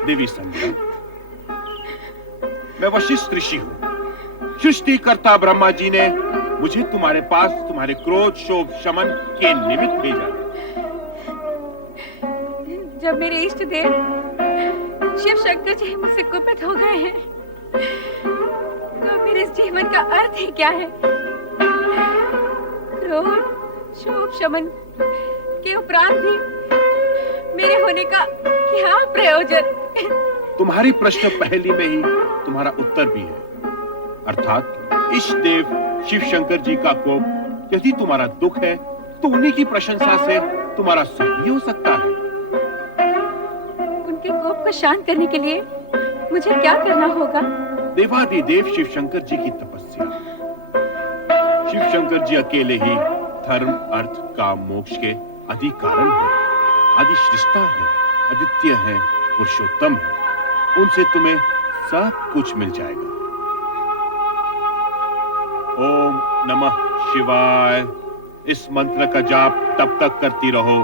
देवी संध्या, मैं वशिष्ठ ऋषि हूं। सृष्टिकर्ता ब्रह्मा जी ने मुझे तुम्हारे पास तुम्हारे क्रोध शोभ शमन के निमित्त भेजा। जब मेरे इष्ट देव शिव शंकर जी मुझसे कुपित हो गए हैं, तो मेरे इस जीवन का अर्थ ही क्या है? क्रोध शोभ शमन के उपरांत भी मेरे होने का क्या प्रयोजन? तुम्हारी प्रश्न पहली में ही तुम्हारा उत्तर भी है, अर्थात इष्ट देव शिव शंकर जी का कोप यदि तुम्हारा दुख है तो उन्हीं की प्रशंसा से तुम्हारा सुख भी हो सकता है। उनके कोप को शांत करने के लिए मुझे क्या करना होगा? देवादिदेव शिव शंकर जी की तपस्या। शिव शंकर जी अकेले ही धर्म अर्थ काम मोक्ष के आदि कारण है, आदि सृष्टा है, अद्वितीय है, पुरुषोत्तम है। उनसे तुम्हें सब कुछ मिल जाएगा। ओम नमः शिवाय इस मंत्र का जाप तब तक करती रहो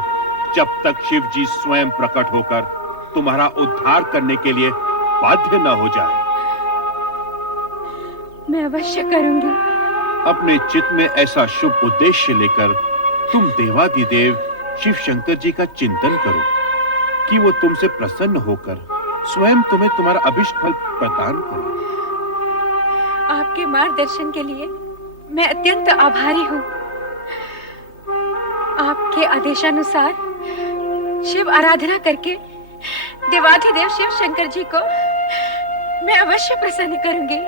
जब तक शिव जी स्वयं प्रकट होकर तुम्हारा उद्धार करने के लिए बाध्य न हो जाए। मैं अवश्य करूंगी। अपने चित्त में ऐसा शुभ उद्देश्य लेकर तुम देवादिदेव शिव शंकर जी का चिंतन करो कि वो तुमसे प्रसन्न होकर स्वयं तुम्हें तुम्हारा अभिष्ट फल प्रदान करे। आपके मार्गदर्शन के लिए मैं अत्यंत आभारी हूँ। आपके आदेशानुसार शिव आराधना करके देवाधिदेव शिव शंकर जी को मैं अवश्य प्रसन्न करूंगी।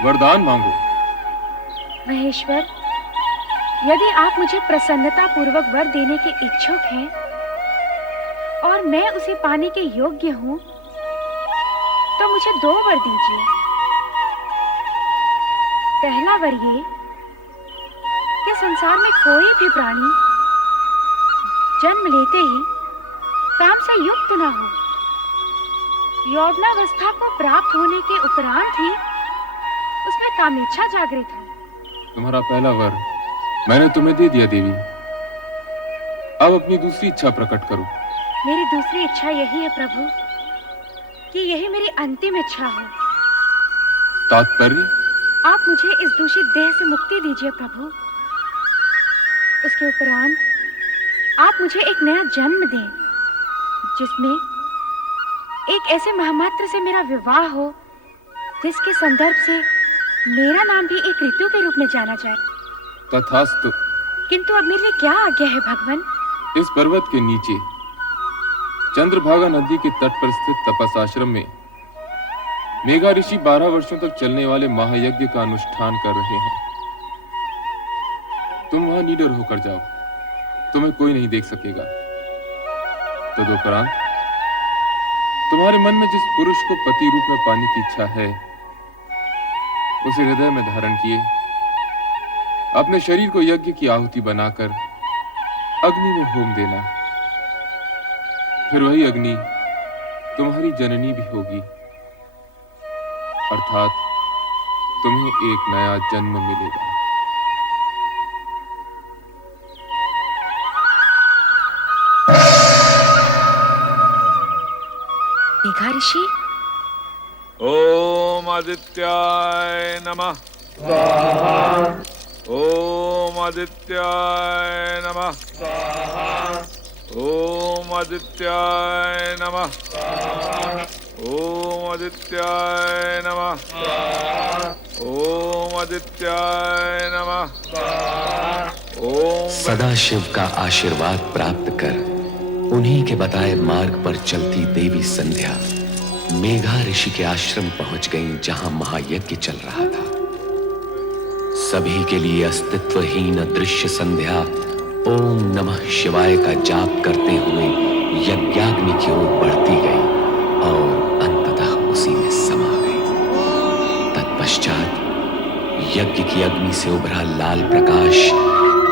वरदान मांगो। महेश्वर, यदि आप मुझे प्रसन्नता पूर्वक वर देने के इच्छुक हैं, और मैं उसे पाने के योग्य हूँ, तो मुझे 2 वर दीजिए। पहला वर ये कि संसार में कोई भी प्राणी जन्म लेते ही काम से युक्त न हो। यौवनावस्था को प्राप्त होने के उपरांत ही उसमें कामेच्छा जागृत हो। तुम्हारा पहला वर मैंने तुम्हें दे दिया देवी। अब अपनी दूसरी इच्छा प्रकट करो। मेरी दूसरी इच्छा यही है प्रभु कि यही मेरी अंतिम इच्छा हो। तात्पर्य? आप मुझे इस दूषित देह से मुक्ति दीजिए प्रभु। उसके उपरांत आप मुझे एक नया जन्म दें, जिसमें एक ऐसे महामात्र से मेरा विवाह हो जिसके संदर्भ से मेरा नाम भी एक ऋतु के रूप में जाना जाए। तथास्तु। किंतु अब मेरे लिए क्या आज्ञा है भगवान? इस पर्वत के नीचे चंद्रभागा नदी के तट पर स्थित तपस आश्रम में मेघा ऋषि 12 वर्षों तक चलने वाले महायज्ञ का अनुष्ठान कर रहे हैं। तुम वहां निडर होकर जाओ, तुम्हें कोई नहीं देख सकेगा। तदुपरांत तुम्हारे मन में जिस पुरुष को पति रूप में पाने की इच्छा है, उसे हृदय में धारण किए अपने शरीर को यज्ञ की आहुति बनाकर अग्नि में होम देना। फिर वही अग्नि तुम्हारी जननी भी होगी, अर्थात तुम्हें एक नया जन्म मिलेगा। मेघा ऋषि, ओम आदित्याय नमः। स्वाहा। ओम आदित्याय नमः। स्वाहा। ओम आदित्याय नमः। स्वाहा। ओम आदित्याय नमः। स्वाहा। ओम आदित्याय नमः। स्वाहा। ओम। सदाशिव का आशीर्वाद प्राप्त कर उन्हीं के बताए मार्ग पर चलती देवी संध्या मेघा ऋषि के आश्रम पहुंच गईं, जहां महायज्ञ चल रहा था। सभी के लिए अस्तित्वहीन दृश्य संध्या ओम नमः शिवाय का जाप करते हुए यज्ञाग्नि की ओर बढ़ती गई और अंततः उसी में समा गई। तत्पश्चात यज्ञ की अग्नि से उभरा लाल प्रकाश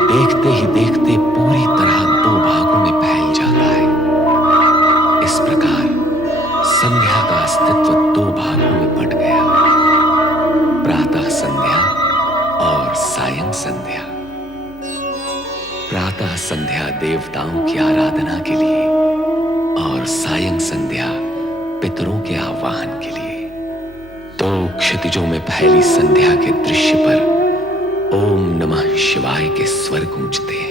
देखते ही देखते पूरी तरह 2 भागों में फैल जाता है। इस प्रकार संध्या का अस्तित्व 2 भागों में बंट गया, प्रातः संध्या और सायं संध्या। प्रातः संध्या देवताओं की आराधना के लिए और सायं संध्या पितरों के आह्वान के लिए। 2 क्षितिजों में फैली संध्या के दृश्य पर ओम नमः शिवाय के स्वर गूंजते हैं।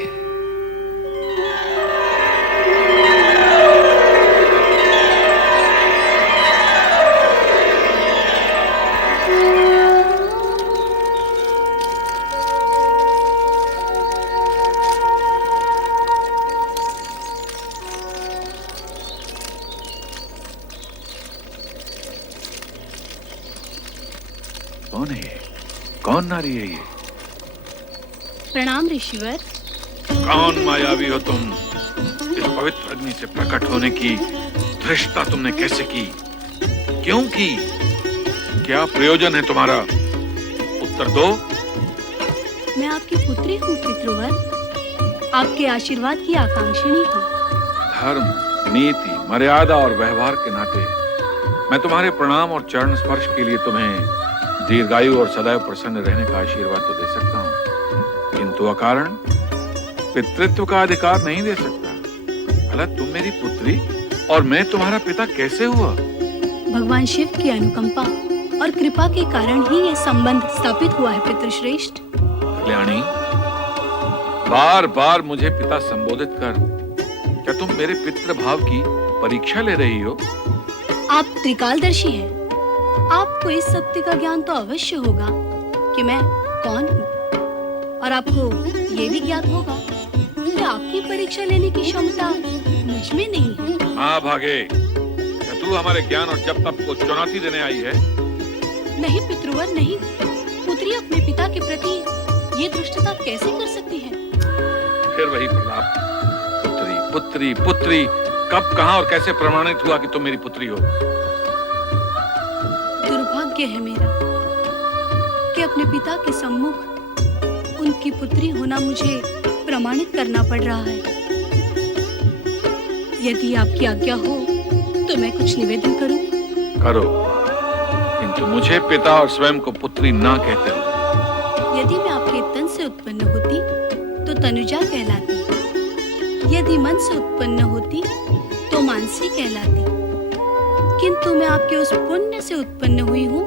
कौन है ये? कौन नारी है ये? प्रणाम ऋषिवर। कौन मायावी हो तुम? इस पवित्र अग्नि से प्रकट होने की धृष्टता तुमने कैसे की? क्यों की? क्या प्रयोजन है तुम्हारा? उत्तर दो। मैं आपकी पुत्री हूँ पितृवर, आपके आशीर्वाद की आकांक्षिणी हूँ। धर्म, नीति, मर्यादा और व्यवहार के नाते मैं तुम्हारे प्रणाम और चरण स्पर्श के लिए तुम्हें दीर्घायु और सदैव प्रसन्न रहने का आशीर्वाद तो दे सकता हूँ, किंतु अकारण पितृत्व का अधिकार नहीं दे सकता। भला तुम मेरी पुत्री और मैं तुम्हारा पिता कैसे हुआ? भगवान शिव की अनुकंपा और कृपा के कारण ही यह संबंध स्थापित हुआ है पितृश्रेष्ठ। कल्याणी, बार बार मुझे पिता संबोधित कर क्या तुम मेरे पितृभाव की परीक्षा ले रही हो? आप त्रिकालदर्शी हैं। आपको इस सत्य का ज्ञान तो अवश्य होगा कि मैं कौन हूँ, और आपको ये भी ज्ञात होगा कि आपकी परीक्षा लेने की क्षमता मुझ में नहीं है। हाँ भागे, क्या तू हमारे ज्ञान और जप तप को चुनौती देने आई है? नहीं पितृवर नहीं। पुत्री अपने पिता के प्रति ये दुष्टता कैसे कर सकती है? फिर वही प्रलाप, पुत्री पुत्री पुत्री, कब, कहां और कैसे प्रमाणित हुआ कि तुम मेरी पुत्री हो? दुर्भाग्य है मेरा कि अपने पिता के सम्मुख उनकी पुत्री होना मुझे प्रमाणित करना पड़ रहा है। यदि आपकी आज्ञा हो तो मैं कुछ निवेदन करूं? करो, किंतु मुझे पिता और स्वयं को पुत्री ना कहते हो। यदि मैं आपके तन से उत्पन्न होती तो तनुजा कहलाती, यदि मन से उत्पन्न होती तो मानसी कहलाती, किंतु मैं आपके उस पुण्य से उत्पन्न हुई हूँ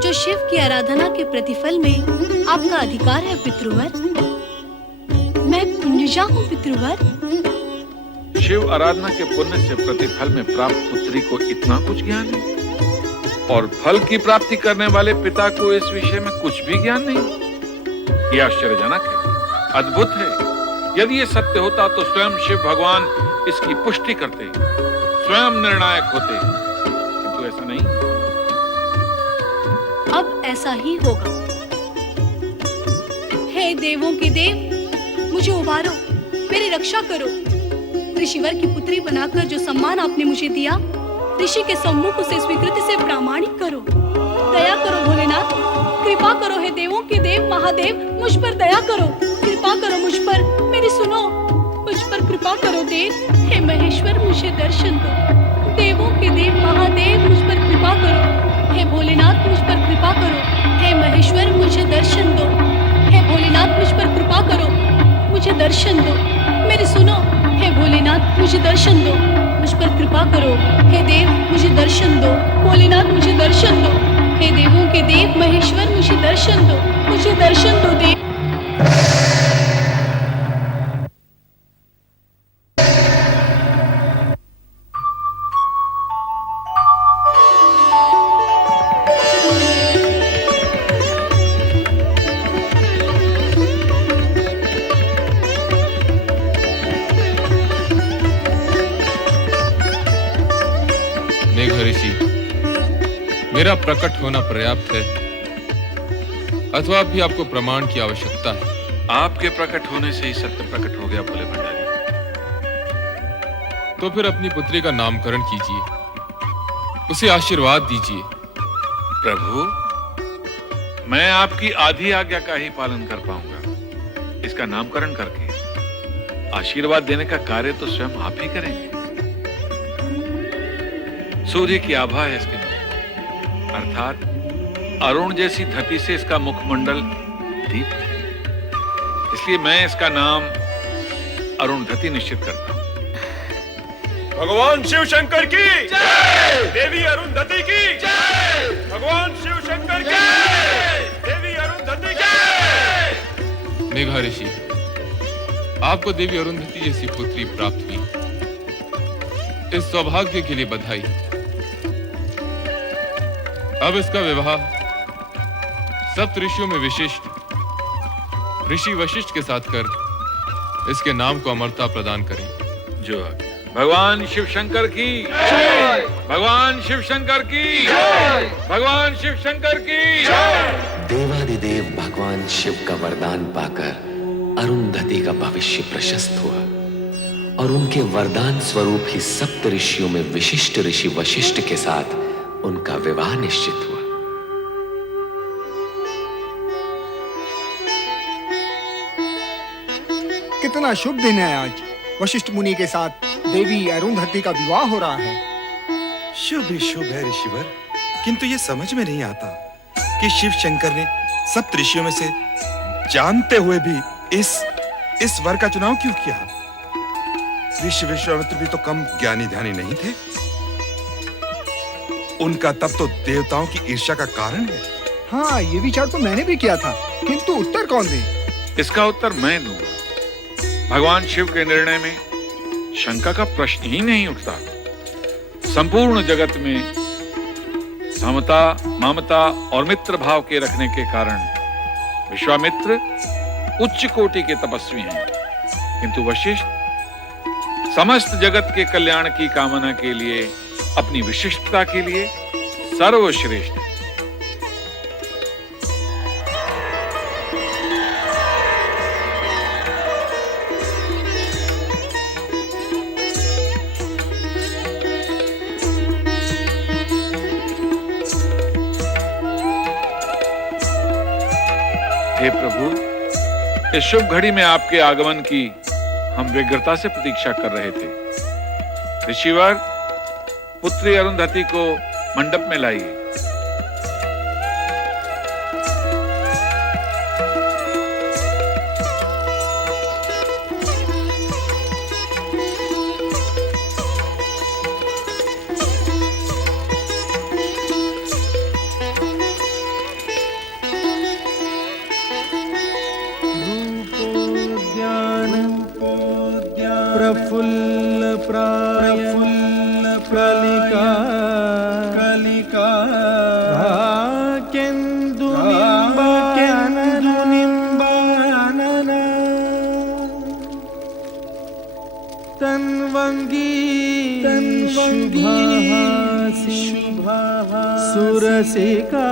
जो शिव की आराधना के प्रतिफल में आपका अधिकार है पितृवर। मैं पुण्यजा हूँ पितृवर। शिव आराधना के पुण्य से प्रतिफल में प्राप्त पुत्री को इतना कुछ ज्ञान है, और फल की प्राप्ति करने वाले पिता को इस विषय में कुछ भी ज्ञान नहीं। यह आश्चर्यजनक है, अद्भुत है। यदि ये सत्य होता तो स्वयं शिव भगवान इसकी पुष्टि करते, स्वयं निर्णायक होते, किंतु ऐसा नहीं। अब ऐसा ही होगा। हे देवों के देव, मुझे उबारो, मेरी रक्षा करो। ऋषिवर की पुत्री बनाकर जो सम्मान आपने मुझे दिया, ऋषि के सम्मुख उसे स्वीकृति से प्रामाणिक करो। दया करो भोलेनाथ, कृपा करो। हे देवों के देव महादेव, मुझ पर दया करो, कृपा करो मुझ पर, मेरी सुनो, मुझ पर कृपा करो देव। हे महेश्वर, मुझे दर्शन दो। देवों के देव महादेव, मुझ पर कृपा करो। हे भोलेनाथ, मुझ पर कृपा करो। हे महेश्वर, मुझे दर्शन दो। हे भोलेनाथ, मुझ पर कृपा करो, मुझे दर्शन दो। मेरी सुनो, हे भोलेनाथ, मुझे दर्शन दो, मुझ पर कृपा करो। हे देव, मुझे दर्शन दो। भोलेनाथ, मुझे दर्शन दो। हे देवों के देव महेश्वर, मुझे दर्शन दो, मुझे दर्शन दो देव। मेघ ऋषि, मेरा प्रकट होना पर्याप्त है अथवा भी आपको प्रमाण की आवश्यकता है? आपके प्रकट होने से ही सत्य प्रकट हो गया भोले भंडारी। तो फिर अपनी पुत्री का नामकरण कीजिए, उसे आशीर्वाद दीजिए। प्रभु, मैं आपकी आधी आज्ञा का ही पालन कर पाऊंगा। इसका नामकरण करके आशीर्वाद देने का कार्य तो स्वयं आप ही करेंगे। सूर्य की आभा है इसके मुख, अर्थात अरुण जैसी धरती से इसका मुखमंडल दीप्त है। इसलिए मैं इसका नाम अरुणधति निश्चित करता हूं। भगवान शिव शंकर की जय, देवी अरुंधति की जय, भगवान शिव शंकर की जय, देवी अरुंधति की जय। मेघा ऋषि, आपको देवी अरुंधति जैसी पुत्री प्राप्त हुई, इस सौभाग्य के लिए बधाई। अब इसका विवाह सप्त ऋषियों में विशिष्ट ऋषि वशिष्ठ के साथ कर इसके नाम को अमरता प्रदान करें। जो भगवान शिव शंकर की जय, भगवान शिव शंकर की जय, भगवान शिव शंकर की जय। देवादिदेव भगवान शिव का वरदान पाकर अरुंधति का भविष्य प्रशस्त हुआ और उनके वरदान स्वरूप ही सप्त ऋषियों में विशिष्ट ऋषि वशिष्ठ के साथ उनका विवाह निश्चित हुआ। कितना शुभ दिन है आज। वशिष्ठ मुनि के साथ देवी अरुंधति का विवाह हो रहा है। शुभ ही शुभ है ऋषिवर, किंतु ये समझ में नहीं आता कि शिव शंकर ने सप्त ऋषियों में से जानते हुए भी इस वर का चुनाव क्यों किया? ऋषि विश्वामित्र भी तो कम ज्ञानी ध्यानी नहीं थे। उनका तप तो देवताओं की ईर्ष्या का कारण है। हाँ, ये विचार तो मैंने भी किया था, किंतु उत्तर कौन दे? इसका उत्तर मैं दूंगा। भगवान शिव के निर्णय में शंका का प्रश्न ही नहीं उठता। संपूर्ण जगत में समता, ममता और मित्र भाव के रखने के कारण विश्वामित्र उच्च कोटि के तपस्वी हैं, किंतु वशिष्ठ समस्त जगत के कल्याण की कामना के लिए, अपनी विशिष्टता के लिए सर्वश्रेष्ठ है। हे प्रभु, इस शुभ घड़ी में आपके आगमन की हम व्यग्रता से प्रतीक्षा कर रहे थे। ऋषिवर, पुत्री अरुंधति को मंडप में लाइए। प्रफुल्ल प्रलिका कलिका केन्दु निम्बानन तन्वंगी शुभाः सुरसिका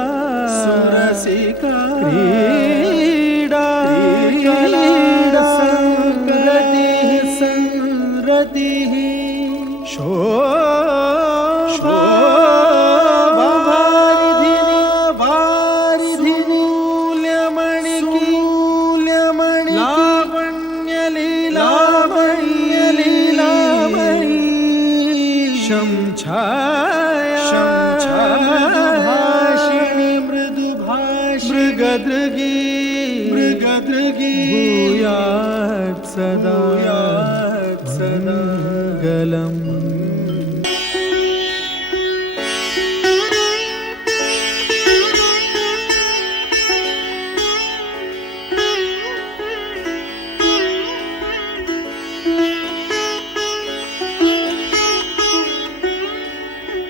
क्रीडा संरतिः शोभावारिधिनि मूल्यमणि लावण्यलीलामणि शंछायाभाषिणि मृदुभाषिणि मृगदृगी भूयात् सदा मंगलम्।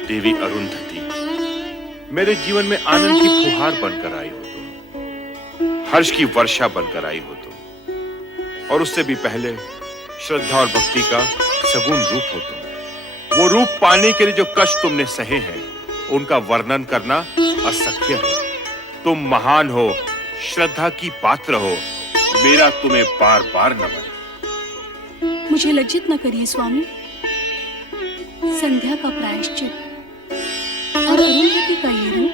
देवी अरुंधति, मेरे जीवन में आनंद की फुहार बनकर आई हो तुम, हर्ष की वर्षा बनकर आई हो तुम, और उससे भी पहले श्रद्धा और भक्ति का सगुण रूप हो तुम। वो रूप पाने के लिए जो कष्ट तुमने सहे हैं, उनका वर्णन करना असख्य है। तुम महान हो, श्रद्धा की पात्र हो, मेरा तुम्हें बार बार नमन। मुझे लज्जित न करिए स्वामी। संध्या का प्रायश्चित और अरुंधति का ये रूप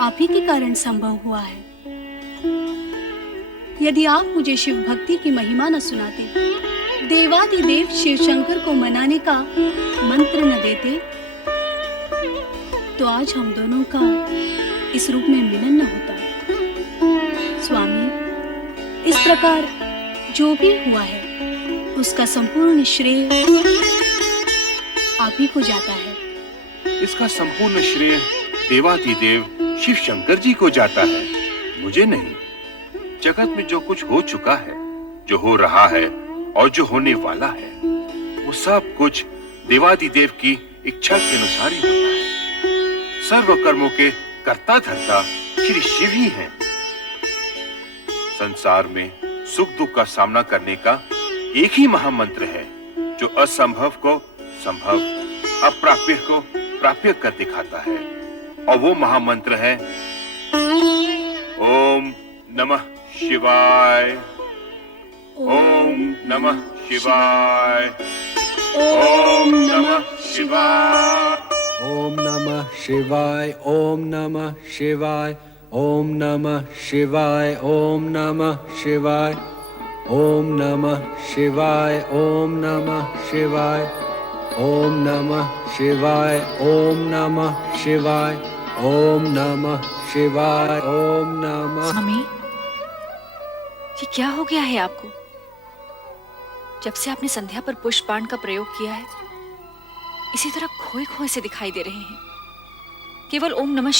आप ही के कारण संभव हुआ है। यदि आप मुझे शिव भक्ति की महिमा न सुनाते, देवादिदेव शिव शंकर को मनाने का मंत्र न देते, तो आज हम दोनों का इस रूप में मिलन न होता। स्वामी, इस प्रकार जो भी हुआ है, उसका संपूर्ण श्रेय आप ही को जाता है। इसका संपूर्ण श्रेय देवादिदेव शिव शंकर जी को जाता है, मुझे नहीं। जगत में जो कुछ हो चुका है, जो हो रहा है और जो होने वाला है, वो सब कुछ देवादिदेव की इच्छा के अनुसार ही होता है। सर्व कर्मों के कर्ता धर्ता श्री शिव ही हैं। संसार में सुख दुख का सामना करने का एक ही महामंत्र है, जो असंभव को संभव, अप्राप्य को प्राप्य कर दिखाता है, और वो महामंत्र है ओम नमः शिवाय। ओम नमः शिवाय। ओम नमः शिवाय। ओम नमः शिवाय। ओम नमः शिवाय। ओम नमः शिवाय। ओम नमः शिवाय। ओम नमः शिवाय। ओम नमः शिवाय। ओम नमः शिवाय। ओम नमः शिवाय। ओम नमः शिवाय। ओम नमः। स्वामी, ये क्या हो गया है आपको? जब से आपने संध्या पर पुष्प बाण का प्रयोग किया है, इसी तरह खोए खोए से दिखाई दे रहे हैं। केवल ओम नमः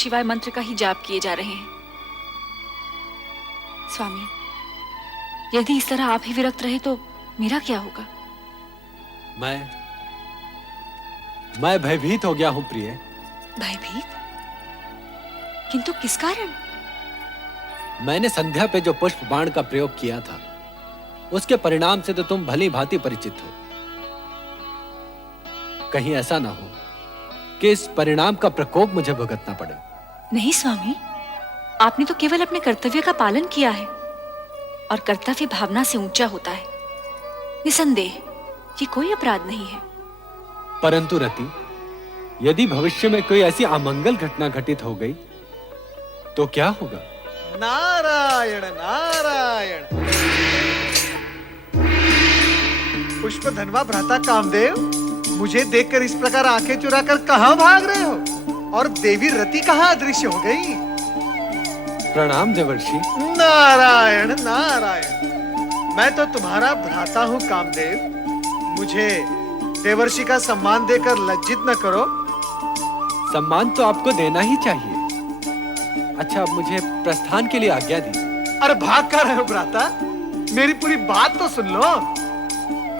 शिवाय मंत्र का ही जाप किए जा रहे हैं। स्वामी, यदि इस तरह आप ही विरक्त रहे तो मेरा क्या होगा? मैं भयभीत हो गया हूं प्रिय। भयभीत? किंतु किस कारण? मैंने संध्या पे जो पुष्प बाण का प्रयोग किया था, उसके परिणाम से तो तुम भली भांति परिचित हो। कहीं ऐसा ना हो कि इस परिणाम का प्रकोप मुझे भुगतना पड़े। नहीं स्वामी, आपने तो केवल अपने कर्तव्य का पालन किया है, और कर्तव्य भावना से ऊंचा होता है। निसंदेह ये कोई अपराध नहीं है। परंतु रति, यदि भविष्य में कोई ऐसी अमंगल घटना घटित हो गई तो क्या होगा? नारायण नारायण। पुष्प धनवा भ्राता कामदेव, मुझे देखकर इस प्रकार आंखें चुराकर कहां भाग रहे हो? और देवी रति कहां अदृश्य हो गई? प्रणाम देवर्षि। नारायण नारायण। मैं तो तुम्हारा भ्राता हूं कामदेव, मुझे देवर्षि का सम्मान देकर लज्जित न करो। सम्मान तो आपको देना ही चाहिए। अच्छा, अब मुझे प्रस्थान के लिए आज्ञा दीजिए। अरे भाग कर रहे हो भ्राता? मेरी पूरी बात तो सुन लो।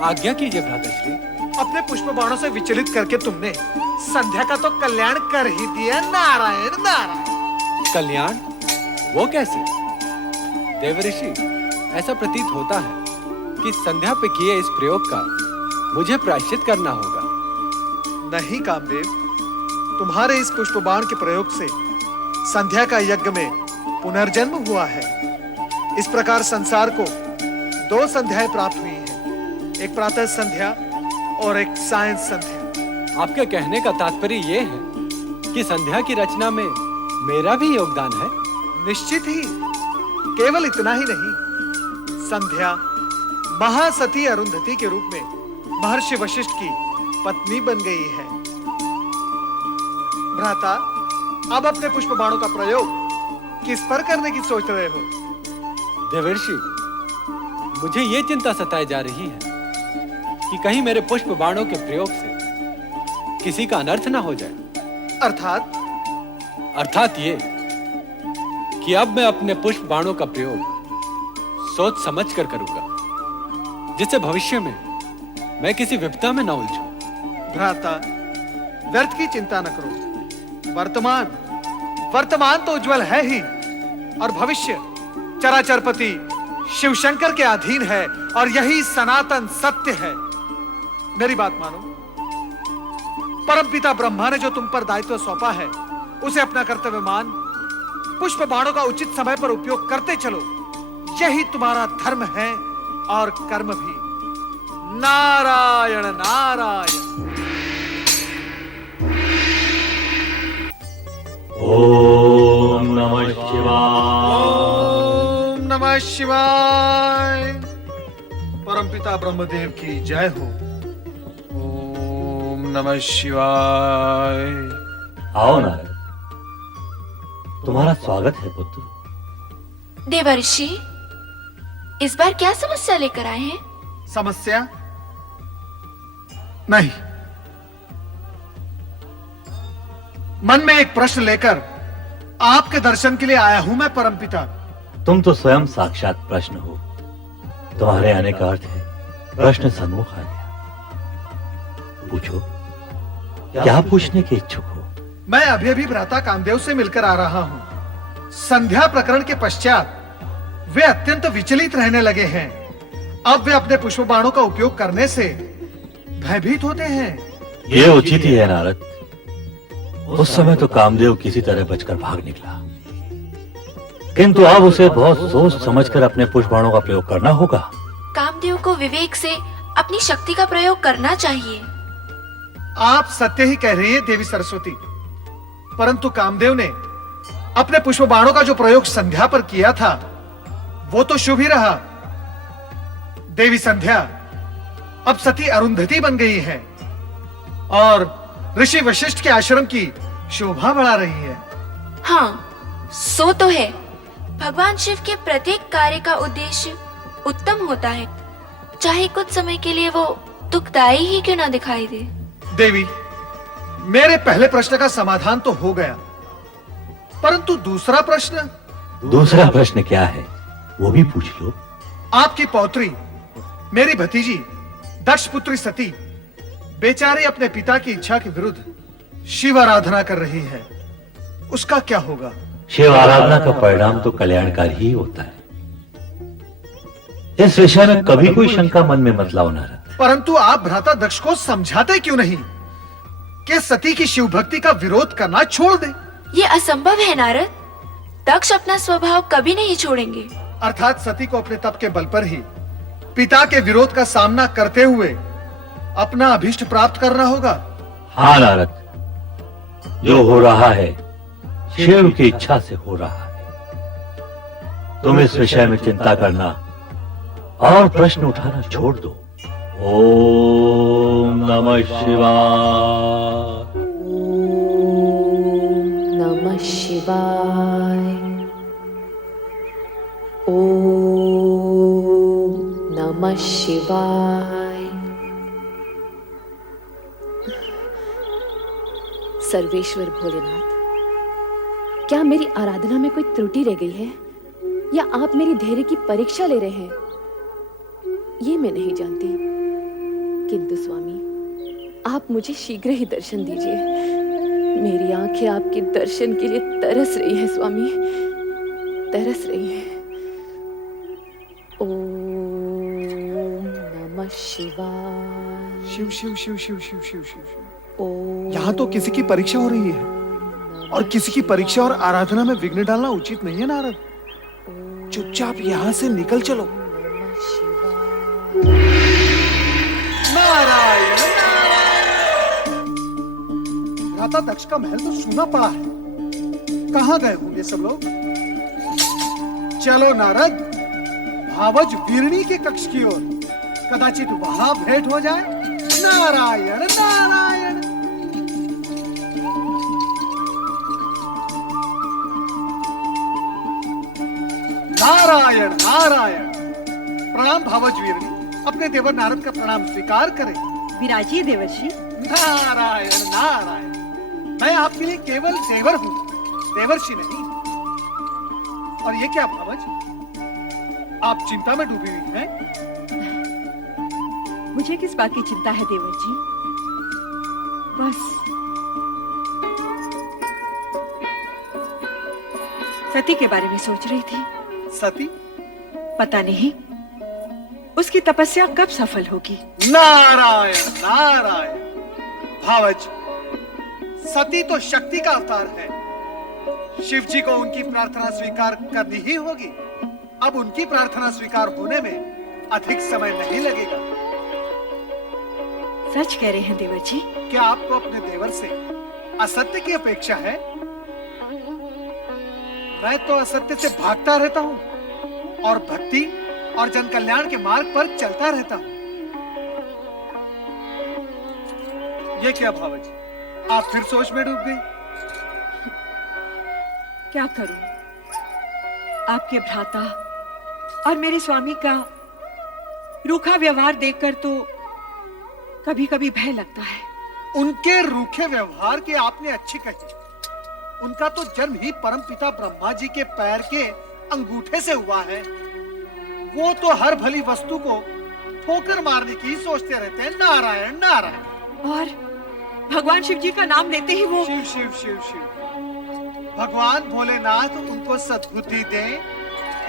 आज्ञा कीजिए भ्राताश्री। अपने पुष्प बाणों से विचलित करके तुमने संध्या का तो कल्याण कर ही दिया। नारायण नारायण। कल्याण? वो कैसे? देवर्षि, ऐसा प्रतीत होता है कि संध्या पे किए इस प्रयोग का मुझे प्रायश्चित करना होगा। नहीं कामदेव, तुम्हारे इस पुष्प बाण के प्रयोग से संध्या का यज्ञ में पुनर्जन्म हुआ है। इस प्रकार संसार को 2 संध्याएं प्राप्त हुई हैं, एक प्रातः संध्या और एक सायं संध्या। आपके कहने का तात्पर्य ये है कि संध्या की रचना में मेरा भी योगदान है? निश्चित ही। केवल इतना ही नहीं, संध्या महासती अरुंधति के रूप में महर्षि वशिष्ठ की पत्नी बन गई है। भ्राता, अब अपने पुष्प बाणों का प्रयोग किस पर करने की सोच रहे हो? देवर्षि, मुझे ये चिंता सताई जा रही है कि कहीं मेरे पुष्प बाणों के प्रयोग से किसी का अनर्थ ना हो जाए। अर्थात ये कि अब मैं अपने पुष्प बाणों का प्रयोग सोच समझ कर करूंगा, जिससे भविष्य में मैं किसी विपदा में न उलझूं। भ्राता, व्यर्थ की चिंता न करो। वर्तमान तो उज्जवल है ही, और भविष्य चराचरपति शिवशंकर के अधीन है, और यही सनातन सत्य है। मेरी बात मानो। परमपिता ब्रह्मा ने जो तुम पर दायित्व सौंपा है, उसे अपना कर्तव्य मान पुष्प बाणों का उचित समय पर उपयोग करते चलो। यही तुम्हारा धर्म है और कर्म भी। नारायण नारायण। ओम नमः शिवाय। ओम नमः शिवाय। परमपिता ब्रह्मदेव की जय हो। ओम नमः शिवाय। आओ नारद, तुम्हारा स्वागत है पुत्र। देवर्षि, इस बार क्या समस्या लेकर आए हैं? समस्या नहीं, मन में एक प्रश्न लेकर आपके दर्शन के लिए आया हूं मैं परमपिता। तुम तो स्वयं साक्षात प्रश्न हो। तुम्हारे आने का अर्थ है प्रश्न सन्मुख आ गया। पूछो, क्या पूछने के इच्छुक हो? मैं अभी अभी भ्राता कामदेव से मिलकर आ रहा हूं। संध्या प्रकरण के पश्चात वे अत्यंत विचलित रहने लगे हैं। अब वे अपने पुष्प बाणों का उपयोग करने से भयभीत होते हैं। ये उचित ही है नारद। उस समय तो कामदेव किसी तरह बचकर भाग निकला, किंतु अब उसे बहुत सोच समझकर अपने पुष्प बाणों का प्रयोग करना होगा। कामदेव को विवेक से अपनी शक्ति का प्रयोग करना चाहिए। आप सत्य ही कह रही हैं देवी सरस्वती, परंतु कामदेव ने अपने पुष्प बाणों का जो प्रयोग संध्या पर किया था, वो तो शुभ ही रहा। देवी संध्या अब सती अरुंधति बन गई है और ऋषि वशिष्ठ के आश्रम की शोभा बढ़ा रही है। हाँ, सो तो है। भगवान शिव के प्रत्येक कार्य का उद्देश्य उत्तम होता है, चाहे कुछ समय के लिए वो दुखदायी ही क्यों ना दिखाई दे। देवी, मेरे पहले प्रश्न का समाधान तो हो गया, परंतु दूसरा प्रश्न क्या है, वो भी पूछ लो। आपकी पौत्री, मेरी भतीजी दक्ष पुत्री सती बेचारी अपने पिता की इच्छा के विरुद्ध शिव आराधना कर रही है, उसका क्या होगा? शिव आराधना का परिणाम तो कल्याणकारी ही होता है। इस विषय में कभी कोई शंका मन में मत लाओ नारद। परंतु आप भ्राता दक्ष को समझाते क्यों नहीं कि सती की शिव भक्ति का विरोध करना छोड़ दे? ये असंभव है नारद। दक्ष अपना स्वभाव कभी नहीं छोड़ेंगे। अर्थात सती को अपने तप के बल पर ही पिता के विरोध का सामना करते हुए अपना अभीष्ट प्राप्त करना होगा। हाँ नारद, जो हो रहा है शिव की इच्छा से हो रहा है। तुम इस विषय में चिंता करना और प्रश्न उठाना छोड़ दो। ओम नमः शिवाय। नमः शिवाय। ओम नमः शिवाय। सर्वेश्वर भोलेनाथ, क्या मेरी आराधना में कोई त्रुटि रह गई है या आप मेरी धैर्य की परीक्षा ले रहे हैं, ये मैं नहीं जानती। किंतु स्वामी, आप मुझे शीघ्र ही दर्शन दीजिए। मेरी आंखें आपके दर्शन के लिए तरस रही हैं स्वामी, तरस रही हैं। ओम नमः शिवाय। शिव शिव शिव शिव शिव शिव शिव। ओम यहाँ तो किसी की परीक्षा हो रही है और किसी की परीक्षा और आराधना में विघ्न डालना उचित नहीं है नारद। चुपचाप यहाँ से निकल चलो। नमः शिवाय। नारायण नारायण। भ्राता दक्ष का महल तो सूना पड़ा है, कहाँ गए होंगे सब लोग? चलो नारद, भावज वीरणी के कक्ष की ओर, कदाचित वहां भेंट हो जाए। नारायण नारायण। नारायण नारायण। प्रणाम भावज वीरणी, अपने देवर नारद का प्रणाम स्वीकार करें। विराजिए देवर्षि। नारायण नारायण। मैं आपके लिए केवल देवर हूँ, देवर्षि नहीं। और ये क्या भावज, आप चिंता में डूबी हुई हैं? मुझे किस बात की चिंता है देवर जी? बस सती के बारे में सोच रही थी। सती? पता नहीं उसकी तपस्या कब सफल होगी। नारायण नारायण। भावज, सती तो शक्ति का अवतार है। शिव जी को उनकी प्रार्थना स्वीकार करनी ही होगी। अब उनकी प्रार्थना स्वीकार होने में अधिक समय नहीं लगेगा। सच कह रहे हैं देवर जी। क्या आपको अपने देवर से असत्य की अपेक्षा है? मैं तो असत्य से भागता रहता हूँ और भक्ति और जन कल्याण के मार्ग पर चलता रहता हूँ। ये क्या भावज, आप फिर सोच में डूब गई? क्या करूं? आपके भ्राता और मेरे स्वामी का रूखा व्यवहार देखकर तो कभी कभी भय लगता है। उनके रूखे व्यवहार की आपने अच्छी कही। उनका तो जन्म ही परमपिता ब्रह्मा जी के पैर के अंगूठे से हुआ है। वो तो हर भली वस्तु को ठोकर मारने की सोचते रहते हैं। नारायण नारायण। और भगवान शिव जी का नाम लेते ही वो शिव शिव शिव शिव। भगवान भोलेनाथ उनको सद्बुद्धि दे,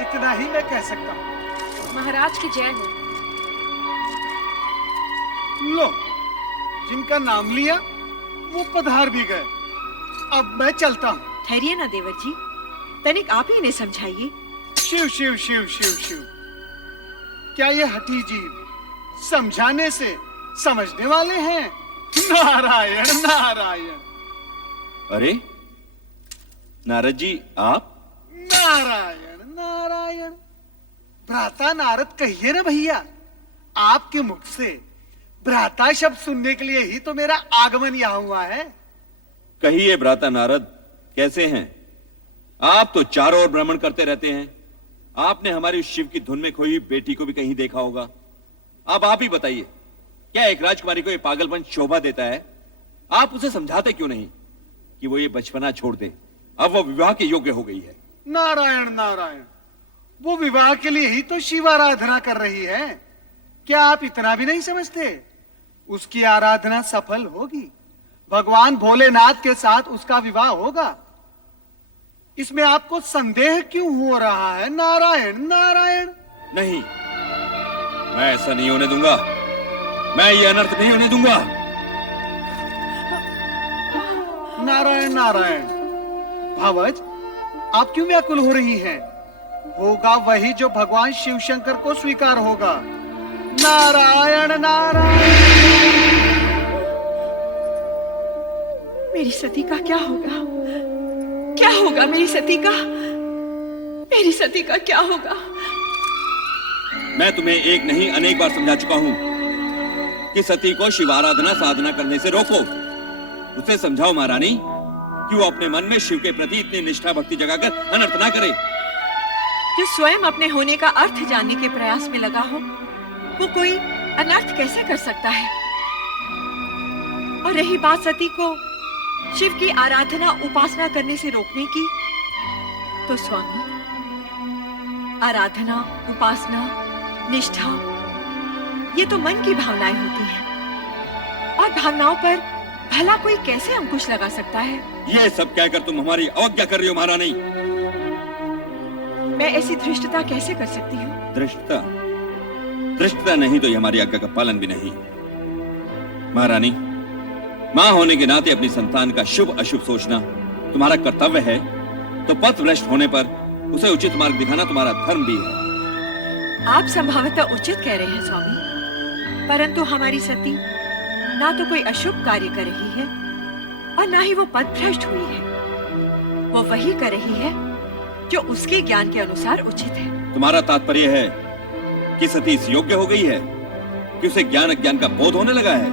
इतना ही मैं कह सकता हूँ। महाराज की जय हो। लो, जिनका नाम लिया वो पधार भी गए। अब मैं चलता हूँ। ठहरिए ना देवर जी, तनिक आप ही इन्हें समझाइए। शिव शिव शिव शिव शिव। क्या ये हठी जीव समझाने से समझने वाले हैं? नारायण नारायण। अरे नारद जी, आप? नारायण नारायण। भ्राता नारद कहिए ना भैया। आपके मुख से भ्राता शब्द सुनने के लिए ही तो मेरा आगमन यहाँ हुआ है। कहिए भ्राता नारद, कैसे हैं आप? तो चारों ओर भ्रमण करते रहते हैं। आपने हमारी शिव की धुन में खोई बेटी को भी कहीं देखा होगा। अब आप ही बताइए, क्या एक राजकुमारी को ये पागलपन शोभा देता है? आप उसे समझाते क्यों नहीं कि वो ये बचपना छोड़ दे? अब वो विवाह के योग्य हो गई है। नारायण नारायण। वो विवाह के लिए ही तो शिव आराधना कर रही है। क्या आप इतना भी नहीं समझते? उसकी आराधना सफल होगी, भगवान भोलेनाथ के साथ उसका विवाह होगा। इसमें आपको संदेह क्यों हो रहा है? नारायण नारायण। नहीं, मैं ऐसा नहीं होने दूंगा। मैं ये अनर्थ नहीं होने दूंगा। नारायण नारायण। भावज, आप क्यों व्याकुल हो रही हैं? होगा वही जो भगवान शिव शंकर को स्वीकार होगा। नारायण नारायण। मेरी सती का क्या होगा? क्या होगा मेरी सती का? मेरी सती का क्या होगा? मैं तुम्हें एक नहीं अनेक बार समझा चुका हूं कि सती को शिवाराधना साधना करने से रोको। उसे समझाओ महारानी कि वो अपने मन में शिव के प्रति इतनी निष्ठा भक्ति जगाकर अनर्थ ना करे। जो स्वयं अपने होने का अर्थ जानने के प्रयास में लगा हो, वो कोई अनर्थ कैसे कर सकता है? और रही बात सती को शिव की आराधना उपासना करने से रोकने की, तो स्वामी, आराधना उपासना निष्ठा ये तो मन की भावनाएं होती हैं, और भावनाओं पर भला कोई कैसे अंकुश लगा सकता है? ये सब कहकर तुम हमारी अवज्ञा कर रही हो महारानी। मैं ऐसी धृष्टता कैसे कर सकती हूँ? धृष्टता नहीं तो ये हमारी आज्ञा का पालन भी नहीं। महारानी, मां होने के नाते अपनी संतान का शुभ अशुभ सोचना तुम्हारा कर्तव्य है, तो पथ भ्रष्ट होने पर उसे उचित मार्ग दिखाना तुम्हारा धर्म भी है। आप संभवतः उचित कह रहे हैं स्वामी, परंतु हमारी सती ना तो कोई अशुभ कार्य कर रही है और ना ही वो पथ भ्रष्ट हुई है। वो वही कर रही है जो उसके ज्ञान के अनुसार उचित है। तुम्हारा तात्पर्य है कि सती इस योग्य हो गई है कि उसे ज्ञान अज्ञान का बोध होने लगा है?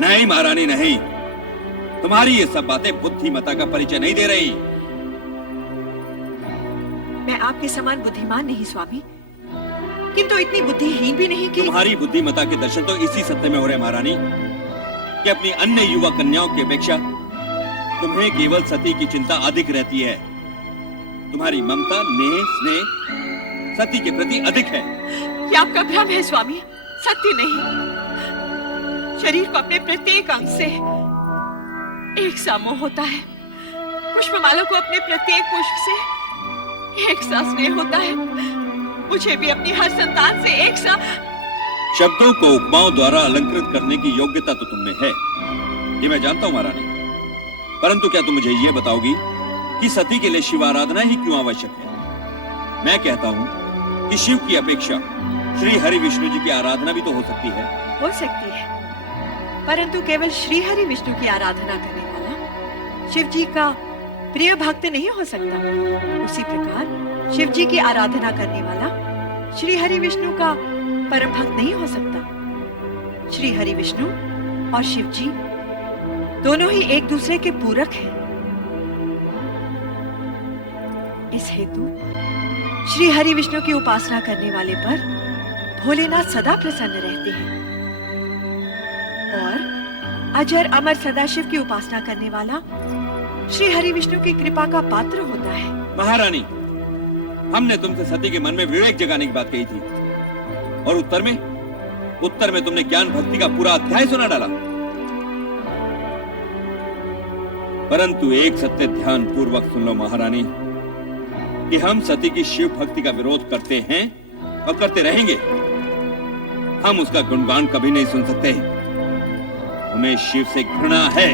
नहीं महारानी नहीं, तुम्हारी ये सब बातें बुद्धिमता का परिचय नहीं दे रही। मैं आपके समान बुद्धिमान नहीं स्वामी, किंतु इतनी बुद्धिहीन भी नहीं कि तुम्हारी बुद्धिमता के दर्शन तो इसी सत्य में हो रहे महारानी कि अपनी अन्य युवा कन्याओं की अपेक्षा तुम्हें केवल सती की चिंता अधिक रहती है। तुम्हारी ममता नेह स्नेह सती के प्रति अधिक है। ये आपका भ्रम है स्वामी, सत्य नहीं। शरीर को अपने प्रत्येक अंग से एक सा मोह होता है, पुष्पमाला को अपने प्रत्येक पुष्प से एक सा स्नेह होता है, मुझे भी अपनी हर संतान से एक सा। शब्दों को उपमाओं द्वारा अलंकृत करने की योग्यता तो तुमने है, ये मैं जानता हूं महारानी, परंतु क्या तुम मुझे ये बताओगी कि सती के लिए शिव आराधना ही क्यों आवश्यक है? मैं कहता हूं कि शिव की अपेक्षा श्री हरि विष्णु जी की आराधना भी तो हो सकती है। हो सकती है, परंतु केवल श्री हरि विष्णु की आराधना करने वाला शिव जी का प्रिय भक्त नहीं हो सकता। उसी प्रकार शिव जी की आराधना करने वाला श्री हरि विष्णु का परम भक्त नहीं हो सकता। श्री हरि विष्णु और शिव जी दोनों ही एक दूसरे के पूरक हैं। इस हेतु श्री हरि विष्णु की उपासना करने वाले पर भोलेनाथ सदा प्रसन्न रहते हैं, और अजर अमर सदाशिव की उपासना करने वाला श्री हरि विष्णु की कृपा का पात्र होता है। महारानी, हमने तुमसे सती के मन में विवेक जगाने की बात कही थी, और उत्तर में तुमने ज्ञान भक्ति का पूरा अध्याय सुना डाला। परंतु एक सत्य ध्यान पूर्वक सुन लो महारानी कि हम सती की शिव भक्ति का विरोध करते हैं और करते रहेंगे। हम उसका गुणगान कभी नहीं सुन सकते। हमें शिव से घृणा है,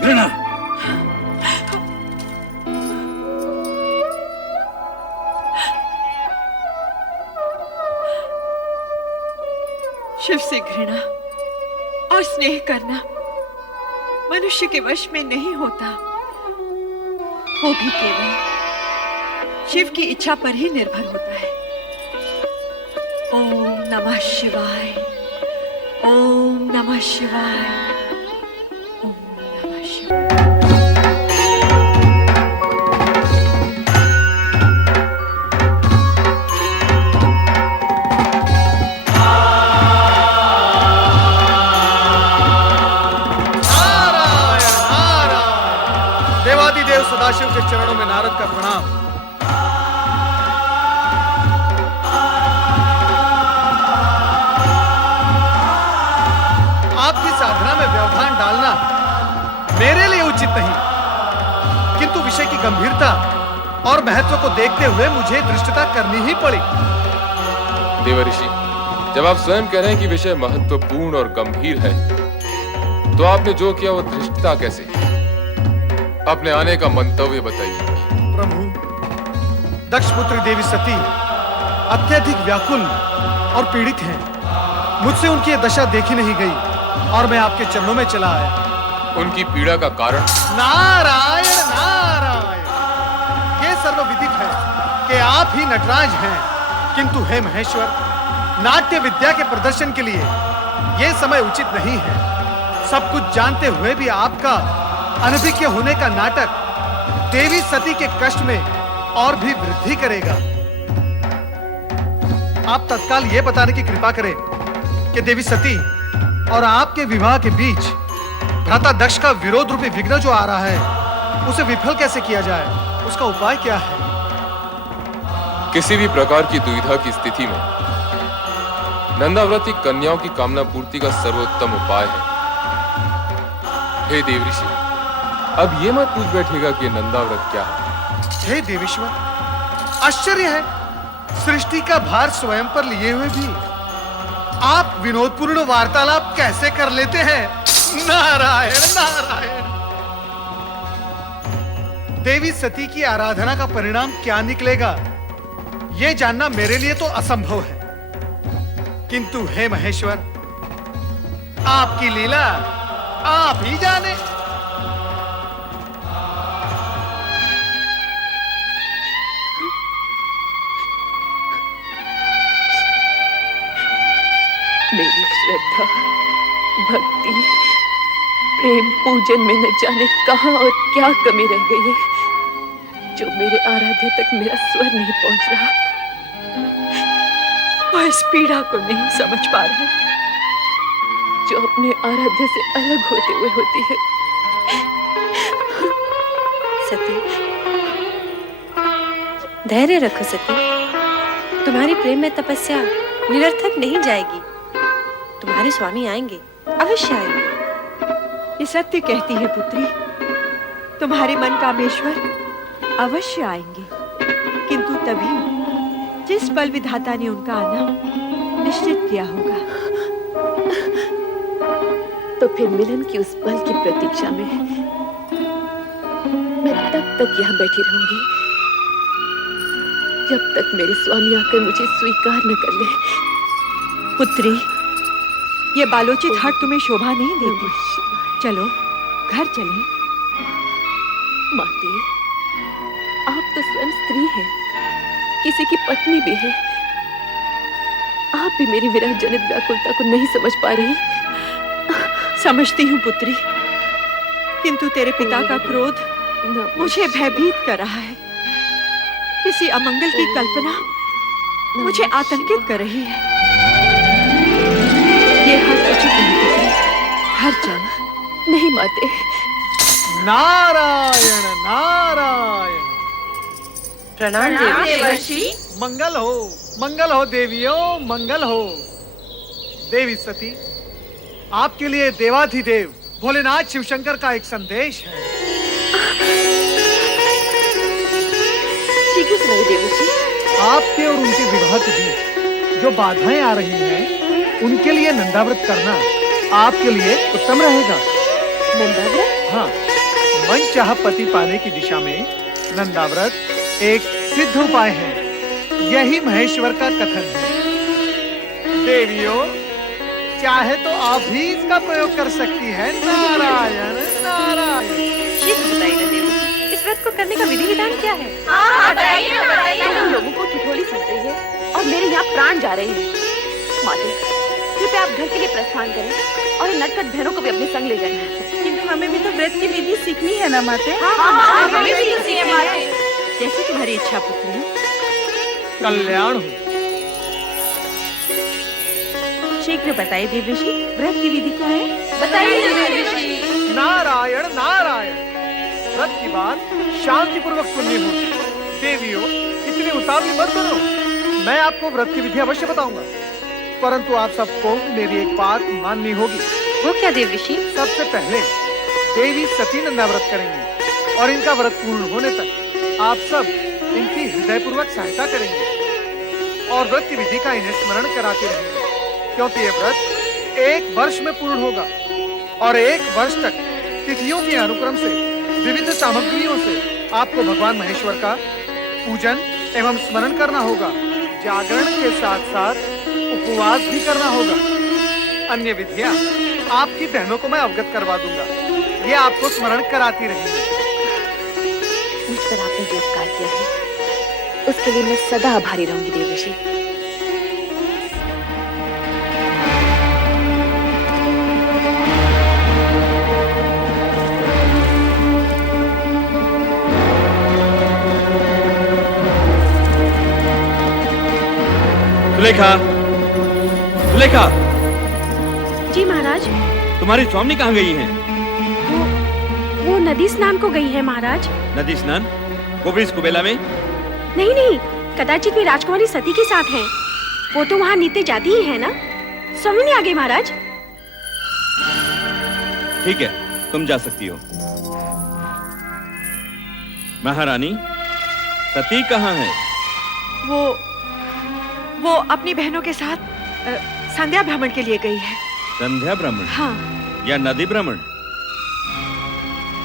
घृणा। शिव से घृणा और स्नेह करना मनुष्य के वश में नहीं होता, वो भी केवल शिव की इच्छा पर ही निर्भर होता है। ओम नमः शिवाय, ओम नमः शिवाय, ओम नमः शिवाय। देवादिदेव सदाशिव के चरणों में नारद का प्रणाम। आपकी साधना में व्यवधान डालना मेरे लिए उचित नहीं, किंतु विषय की गंभीरता और महत्व को देखते हुए मुझे धृष्टता करनी ही पड़ी। देवऋषि, जब आप स्वयं कह रहे हैं कि विषय महत्वपूर्ण और गंभीर है, तो आपने जो किया वो धृष्टता कैसे? अपने आने का मंतव्य बताइए। प्रभु, दक्षपुत्री देवी सती अत्यधिक व्याकुल और पीड़ित हैं। मुझसे उनकी ये दशा देखी नहीं गई और मैं आपके चरणों में चला आया। उनकी पीड़ा का कारण? नारायण नारायण, ये सर्वविदित है कि आप ही नटराज हैं, किंतु हे महेश्वर, नाट्य विद्या के प्रदर्शन के लिए यह समय उचित नहीं है। सब कुछ जानते हुए भी आपका अनभिज्ञ होने का नाटक देवी सती के कष्ट में और भी वृद्धि करेगा। आप तत्काल यह बताने की कृपा करें कि देवी सती और आपके विवाह के बीच भ्राता दक्ष का विरोध रूपी विघ्न जो आ रहा है, उसे विफल कैसे किया जाए, उसका उपाय क्या है? किसी भी प्रकार की दुविधा की स्थिति में नंदाव्रती कन्याओं की कामना पूर्ति का सर्वोत्तम उपाय है। हे देवऋषि, अब ये मत पूछ बैठेगा कि नंदाव्रत क्या है। हे देवेश्वर, आश्चर्य है, सृष्टि का भार स्वयं पर लिए हुए भी आप विनोदपूर्ण वार्तालाप कैसे कर लेते हैं? नारायण नारायण। देवी सती की आराधना का परिणाम क्या निकलेगा, यह जानना मेरे लिए तो असंभव है। किंतु हे महेश्वर, आपकी लीला आप ही जाने। मेरी श्रद्धा, भक्ति, प्रेम, पूजन में न जाने कहां और क्या कमी रह गई है, जो मेरे आराध्य तक मेरा स्वर नहीं पहुंच रहा। वह इस पीड़ा को नहीं समझ पा रहा, जो अपने आराध्य से अलग होते हुए होती है। सती, धैर्य रखो सती। तुम्हारी प्रेम में तपस्या निरर्थक नहीं जाएगी। तुम्हारे स्वामी आएंगे, अवश्य आएंगे। ये सत्य कहती है पुत्री, तुम्हारे मन कामेश्वर अवश्य आएंगे, किंतु तभी जिस पल विधाता ने उनका आना निश्चित किया होगा। तो फिर मिलन की उस पल की प्रतीक्षा में मैं तब तक यहाँ बैठी रहूंगी जब तक मेरे स्वामी आकर मुझे स्वीकार न कर ले। पुत्री, ये बालोचित हट तुम्हें शोभा नहीं देती। चलो घर चलें। माते, आप तो स्वयं स्त्री हैं, किसी की पत्नी भी है। आप भी मेरी विरह जनित व्याकुलता को नहीं समझ पा रही। समझती हूँ पुत्री, किंतु तेरे पिता का क्रोध मुझे भयभीत कर रहा है। किसी अमंगल की कल्पना मुझे आतंकित कर रही है। ये हर उचित नहीं पुत्री, हर जन नहीं माते। नारायण नारायण। प्रणाम देवर्षि। मंगल हो देवियों, मंगल हो। देवी सती, आपके लिए देवाधिदेव भोलेनाथ शिवशंकर का एक संदेश है। शीघ्र सुनाइए देवर्षि। आपके और उनके विवाह के बीच जो बाधाएं आ रही हैं, उनके लिए नंदाव्रत करना आपके लिए उत्तम रहेगा। नंदाव्रत? हाँ, मनचाह पति पाने की दिशा में नंदाव्रत एक सिद्ध उपाय है। यही महेश्वर का कथन है। देवियों, चाहे तो आप भी इसका प्रयोग कर सकती है। नारायण नारायण। शीघ्र बताइएगा देवर्षि, इस व्रत को करने का विधि विधान क्या है? बताइए। लोगों को ठिठोली सुन रही है और मेरे यहाँ प्राण जा रहे हैं। माते, कृपया आप घर के लिए प्रस्थान करें और इन नटखट बहनों को भी अपने संग ले जाएं। किंतु हमें भी तो व्रत की विधि सीखनी है ना माते। हाँ, हमें भी तो सीखनी है। जैसे तुम्हारी इच्छा पुत्री। कल्याण हो। शीघ्र बताइए देवर्षि, व्रत की विधि क्या है? बताइए देवर्षि। नारायण नारायण। व्रत की बात शांति पूर्वक सुननी होगी। देवियों, इतनी उतावली मत करो। मैं आपको व्रत की विधि अवश्य बताऊंगा, परंतु आप सबको मेरी एक बात माननी होगी। वो क्या देवर्षि? सबसे पहले देवी सती नंदाव्रत करेंगे और इनका व्रत पूर्ण होने तक आप सब इनकी हृदयपूर्वक सहायता करेंगे और व्रत की विधि का इन्हें स्मरण कराते रहेंगे, क्योंकि ये व्रत 1 वर्ष में पूर्ण होगा और 1 वर्ष तक तिथियों के अनुक्रम से विविध सामग्रियों से आपको भगवान महेश्वर का पूजन एवं स्मरण करना होगा। जागरण के साथ साथ उपवास भी करना होगा। अन्य विधियां आपकी बहनों को मैं अवगत करवा दूंगा, ये आपको स्मरण कराती रहेंगी। मुझ पर आपने जो उपकार किया है उसके लिए मैं सदा आभारी रहूंगी देवर्षि। सुलेखा, सुलेखा, जी महाराज। तुम्हारी स्वामी कहाँ गई हैं? वो नदी स्नान को गई है महाराज। नदी स्नान? वो भी इस कुबेला में? नहीं नहीं, कदाचित वे राजकुमारी सती के साथ हैं। वो तो वहाँ नित्य जाती ही है ना। स्वामी नहीं आ गए महाराज। ठीक है, तुम जा सकती हो। महारानी, सती कहाँ है? वो अपनी बहनों के साथ संध्या भ्रमण के लिए गई है। संध्या भ्रमण? हाँ। या नदी भ्रमण?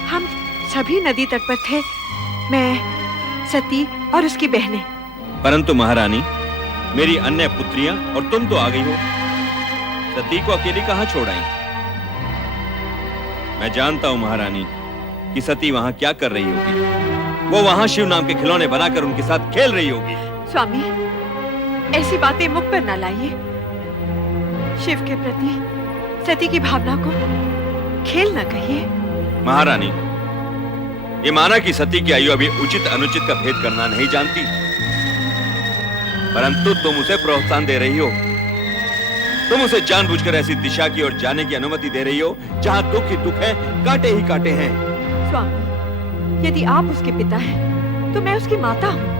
हम सभी नदी तट पर थे, मैं, सती और उसकी बहनें। परंतु महारानी, मेरी अन्य पुत्रियां और तुम तो आ गई हो। सती को अकेली कहाँ छोड़ आई? मैं जानता हूं महारानी कि सती वहां क्या कर रही होगी। वो वहां शिव नाम के खिलौने बनाकर उनके साथ खेल रही होगी। स्वामी, ऐसी बातें मुख पर ना लाइए। शिव के प्रति सती की भावना को खेल ना कहिए। महारानी, ये माना कि सती की आयु अभी उचित अनुचित का भेद करना नहीं जानती, परंतु तुम उसे प्रोत्साहन दे रही हो। तुम उसे जानबूझकर ऐसी दिशा की ओर जाने की अनुमति दे रही हो जहां दुख ही दुख है, कांटे ही कांटे हैं। स्वामी, यदि आप उसके पिता हैं, तो मैं उसकी माता हूँ।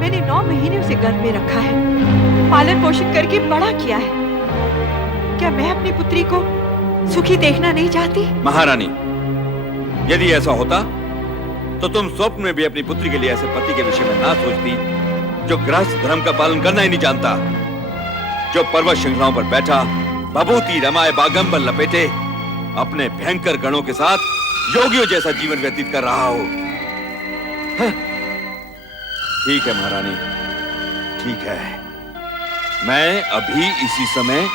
मैंने 9 महीने उसे गर्भ में रखा है, पालन पोषण करके बड़ा किया है। क्या मैं अपनी पुत्री को सुखी देखना नहीं चाहती? महारानी, यदि ऐसा होता तो तुम स्वप्न में भी अपनी पुत्री के लिए ऐसे पति के विषय में ना सोचती जो गृहस्थ धर्म का पालन करना ही नहीं जानता, जो पर्वत श्रृंखलाओं पर बैठा भभूति रमाए बागंबर लपेटे अपने भयंकर गणों के साथ योगियों जैसा जीवन व्यतीत कर रहा हो। ठीक है महारानी, ठीक है। मैं अभी इसी समय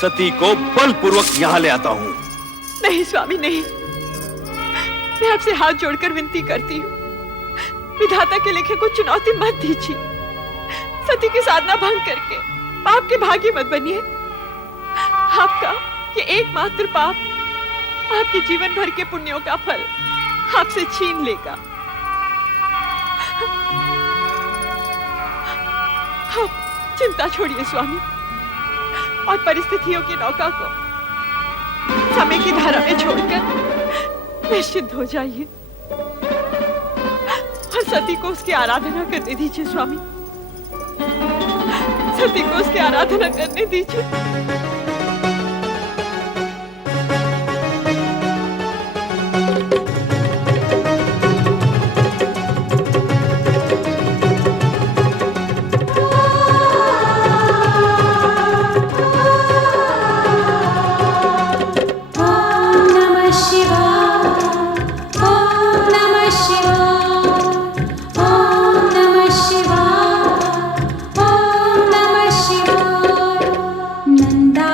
सती को बलपूर्वक यहाँ ले आता हूँ। नहीं स्वामी, नहीं। मैं आपसे हाथ जोड़कर विनती करती हूँ, विधाता के लिखे को चुनौती मत दीजिए। सती की साधना भंग करके पाप के भागी मत बनिए। आपका ये एकमात्र पाप आपके जीवन भर के पुण्यों का फल आपसे छीन लेगा। आप चिंता छोड़िए स्वामी, और परिस्थितियों की नौका को समय की धारा में छोड़कर निश्चिंत हो जाइए और सती को उसकी आराधना करने दीजिए। स्वामी, सती को उसकी आराधना करने दीजिए। नंदा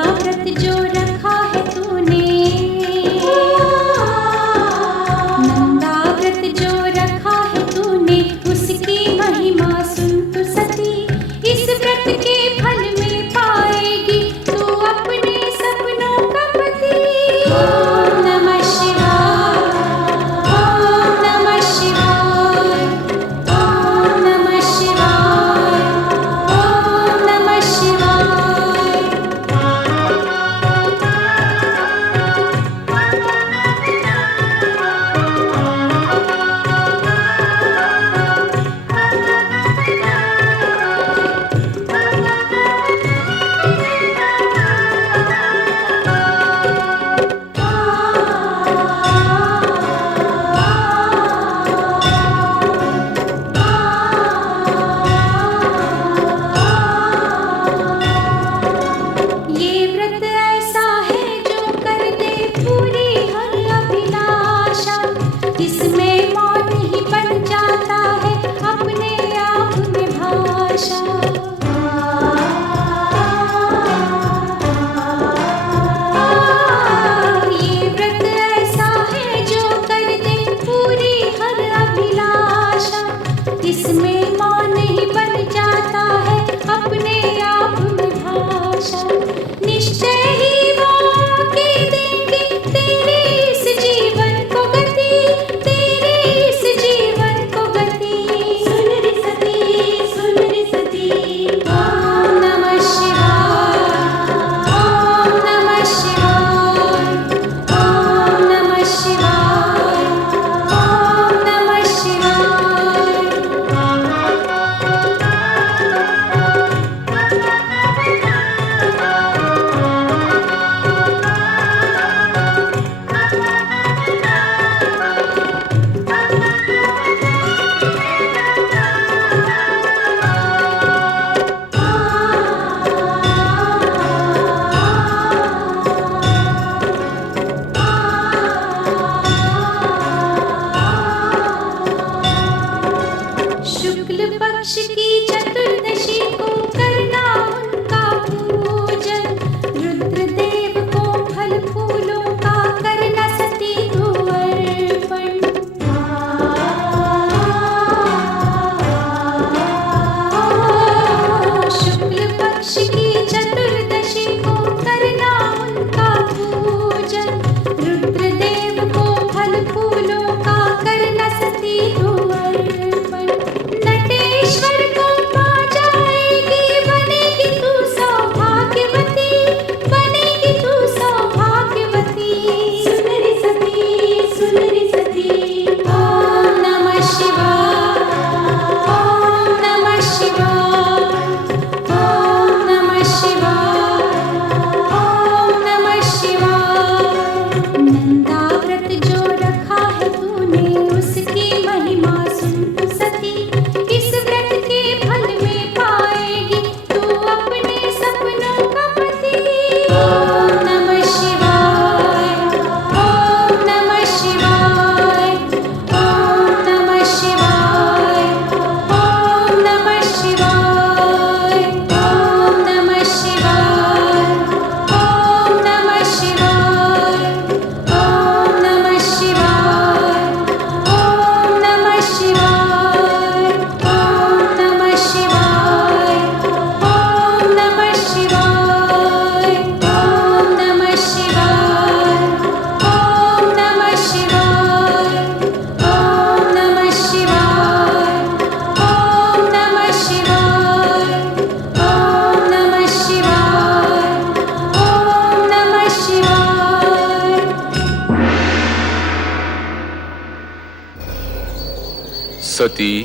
सती,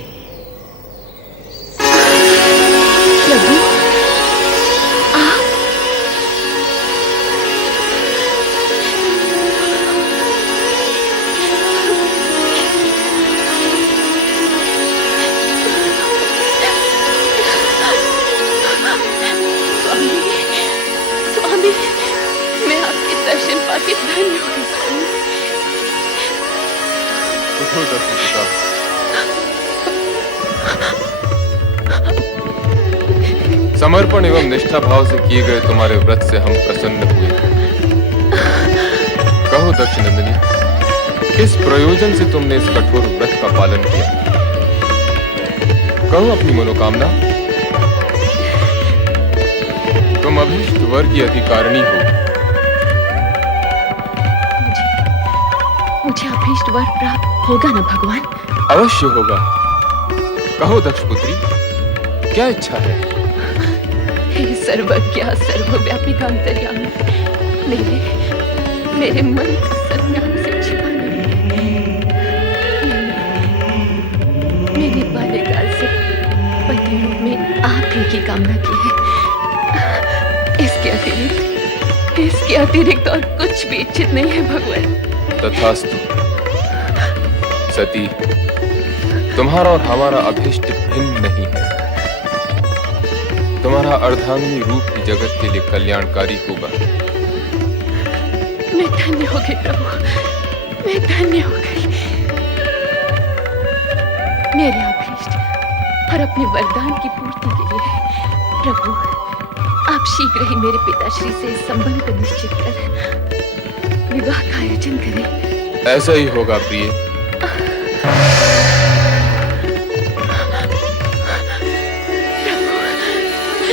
प्रभु आप स्वामी, स्वामी, मैं आपके दर्शन पाके धन्य हो गई स्वामी। उठो दक्ष पिता। समर्पण एवं निष्ठा भाव से किए गए तुम्हारे व्रत से हम प्रसन्न हुए। कहो दक्ष नंदिनी, किस प्रयोजन से तुमने इस कठोर व्रत का पालन किया? कहो अपनी मनोकामना। तुम अभीष्ट वर की अधिकारिणी हो। मुझे अभीष्ट वर प्राप्त होगा ना भगवान? अवश्य होगा। कहो दक्ष पुत्री, क्या इच्छा है? हे सर्वज्ञ सर्वव्यापी अंतर्यामी, मेरे मन का सत्य हमसे छिपा नहीं है। मैंने बाल्यकाल से पति रूप में आप ही की कामना की है। इसके अतिरिक्त और कुछ भी इच्छित नहीं है भगवान। तथास्तु। सती, तुम्हारा और हमारा अभीष्ट भिन्न नहीं है। तुम्हारा अर्धांगिनी रूप ही जगत के लिए कल्याणकारी होगा। मैं धन्य हो गई प्रभु, मैं धन्य हो गई। मेरे अभीष्ट और अपने वरदान की पूर्ति के लिए प्रभु आप शीघ्र ही मेरे पिताश्री से संबंध को निश्चित कर विवाह का आयोजन करें। ऐसा ही होगा प्रिय।